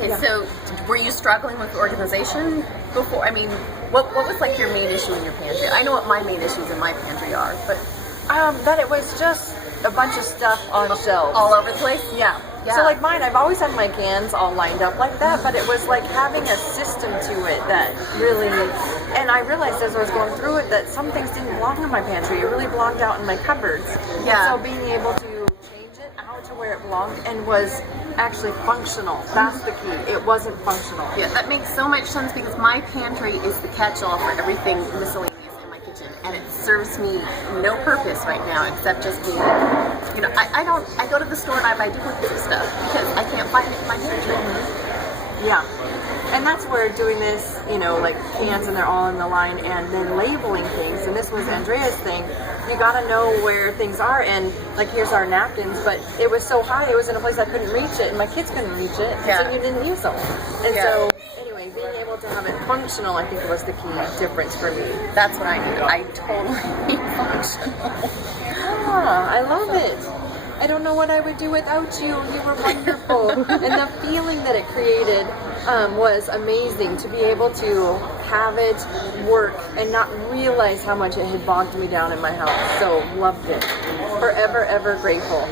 Okay, Yeah. so were you struggling with organization before? I mean, what was like your main issue in your pantry? I know what my main issues in my pantry are, but That it was just a bunch of stuff on shelves. all over the place? Yeah. Yeah. So like mine, I've always had my cans all lined up like that, but it was like having a system to it that really, and I realized as I was going through it that some things didn't belong in my pantry. It really belonged out in my cupboards. Yeah. And so being able to change it out to where it belonged and was actually functional. That's the key. It wasn't functional. Yeah, that makes so much sense because my pantry is the catch-all for everything miscellaneous in my kitchen, and it serves me no purpose right now except just being, you know, I go to the store and I buy duplicates of stuff because I can't find it in my pantry. Yeah. And that's where doing this, you know, like cans and they're all in the line and then labeling things. And this was Andrea's thing. You got to know where things are. And like, here's our napkins, but it was so high, it was in a place I couldn't reach it and my kids couldn't reach it. Yeah. So you didn't use them. And Yeah. so anyway, being able to have it functional, I think was the key difference for me. That's what I need. I totally need functional. Ah, I love it. I don't know what I would do without you. You were wonderful. And the feeling that it created was amazing to be able to have it work and not realize how much it had bogged me down in my house. So loved it. Forever, ever grateful.